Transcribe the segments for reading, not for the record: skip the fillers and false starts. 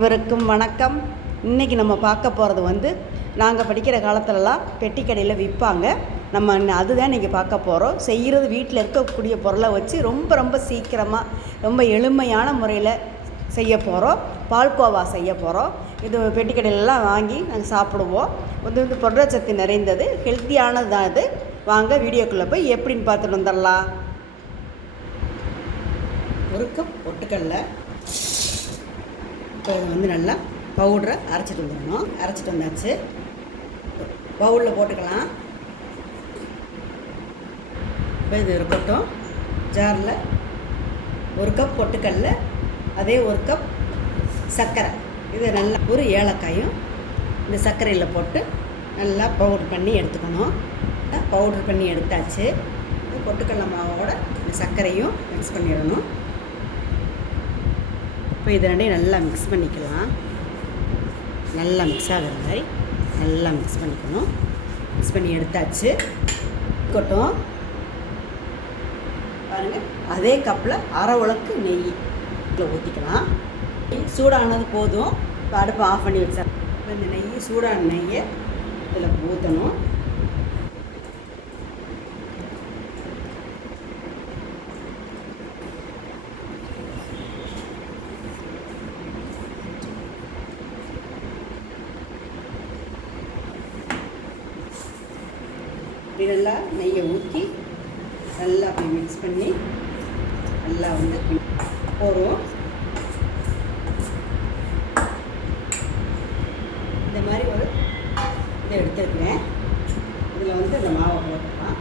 இவருக்கும் வணக்கம். இன்றைக்கி நம்ம பார்க்க போகிறது வந்து நாங்கள் படிக்கிற காலத்துலலாம் பெட்டி கடையில் விற்பாங்க. நம்ம அதுதான் இன்றைக்கி பார்க்க போகிறோம். செய்கிறது வீட்டில் இருக்கக்கூடிய பொருளை வச்சு ரொம்ப சீக்கிரமாக ரொம்ப எளிமையான முறையில் செய்ய போகிறோம். பால்கோவா செய்ய போகிறோம். இது பெட்டி கடையிலலாம் வாங்கி நாங்கள் சாப்பிடுவோம். வந்து புரதச்சத்து நிறைந்தது, ஹெல்த்தியானது தான். இது வாங்க வீடியோக்குள்ளே போய் எப்படின்னு பார்த்துட்டு வந்துடலாம். ஒரு கப் பொட்டுக்கடல, இப்போ இது வந்து நல்லா பவுடரை அரைச்சிட்டு வந்துடணும். அரைச்சிட்டு வந்தாச்சு. பவுலில் போட்டுக்கலாம். இப்போ இது இருக்கட்டும். ஜாரில் ஒரு கப் பொட்டுக்கடல, அதே ஒரு கப் சர்க்கரை, இது நல்லா ஒரு ஏலக்காயும் இந்த சர்க்கரையில் போட்டு நல்லா பவுடர் பண்ணி எடுத்துக்கணும். பவுடர் பண்ணி எடுத்தாச்சு. பொட்டுக்கடலை மாவோட இந்த சர்க்கரையும் மிக்ஸ் பண்ணிடணும். இப்போ இது ரெண்டையும் நல்லா மிக்ஸ் பண்ணிக்கலாம். நல்லா மிக்ஸ் ஆகிற மாதிரி நல்லா மிக்ஸ் பண்ணிக்கணும். மிக்ஸ் பண்ணி எடுத்தாச்சு. கொட்டும் பாருங்கள். அதே கப்பில் அரை உலக்கு நெய் இதில் ஊற்றிக்கலாம். சூடானது போதும். இப்போ அடுப்பை ஆஃப் பண்ணி வச்சா இந்த நெய், சூடான நெய்யை இதில் ஊற்றணும். நல்லா நெய்யை ஊற்றி நல்லா அப்படி மிக்ஸ் பண்ணி நல்லா வந்து போடுவோம். இந்த மாதிரி ஒரு இதை எடுத்துருக்கிறேன். இதில் வந்து இந்த மாவை போட்டுக்கலாம்.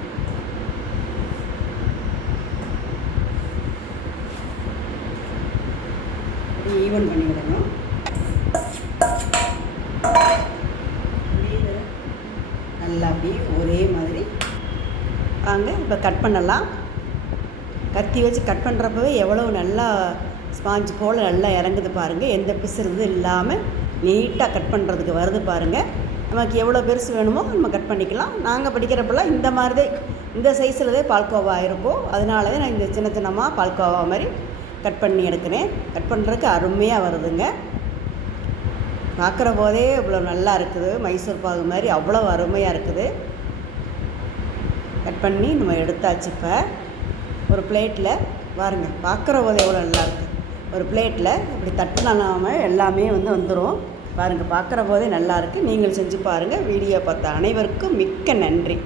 அப்படி ஈவன் பண்ணி விடணும். நல்லா அப்படி ஒரே மாதிரி வாங்க. இப்போ கட் பண்ணலாம். கத்தி வச்சு கட் பண்ணுறப்பவே எவ்வளவு நல்லா ஸ்பாஞ்ச் போல் நல்லா இறங்குது பாருங்கள். எந்த பிசுறது இல்லாமல் நீட்டாக கட் பண்ணுறதுக்கு வருது பாருங்கள். நமக்கு எவ்வளோ பெருசு வேணுமோ நம்ம கட் பண்ணிக்கலாம். நாங்கள் படிக்கிறப்பெல்லாம் இந்த மாதிரி இந்த சைஸில் தான் பால்கோவா இருக்கும். அதனால தான் நான் இந்த சின்னமாக பால்கோவா மாதிரி கட் பண்ணி எடுக்கிறேன். கட் பண்ணுறதுக்கு அருமையாக வருதுங்க. பார்க்குற போதே இவ்வளோ நல்லா இருக்குது. மைசூர் பாகு மாதிரி அவ்வளோ அருமையாக இருக்குது. கட் பண்ணி நம்ம எடுத்தாச்சு. இப்போ ஒரு பிளேட்டில் பாருங்கள். பார்க்குற போதே எவ்வளோ நல்லா இருக்குது. ஒரு பிளேட்டில் இப்படி தட்டினாம எல்லாமே வந்துடும் பாருங்கள். பார்க்குற போதே நல்லாயிருக்கு. நீங்கள் செஞ்சு பாருங்கள். வீடியோ பார்த்த அனைவருக்கும் மிக்க நன்றி.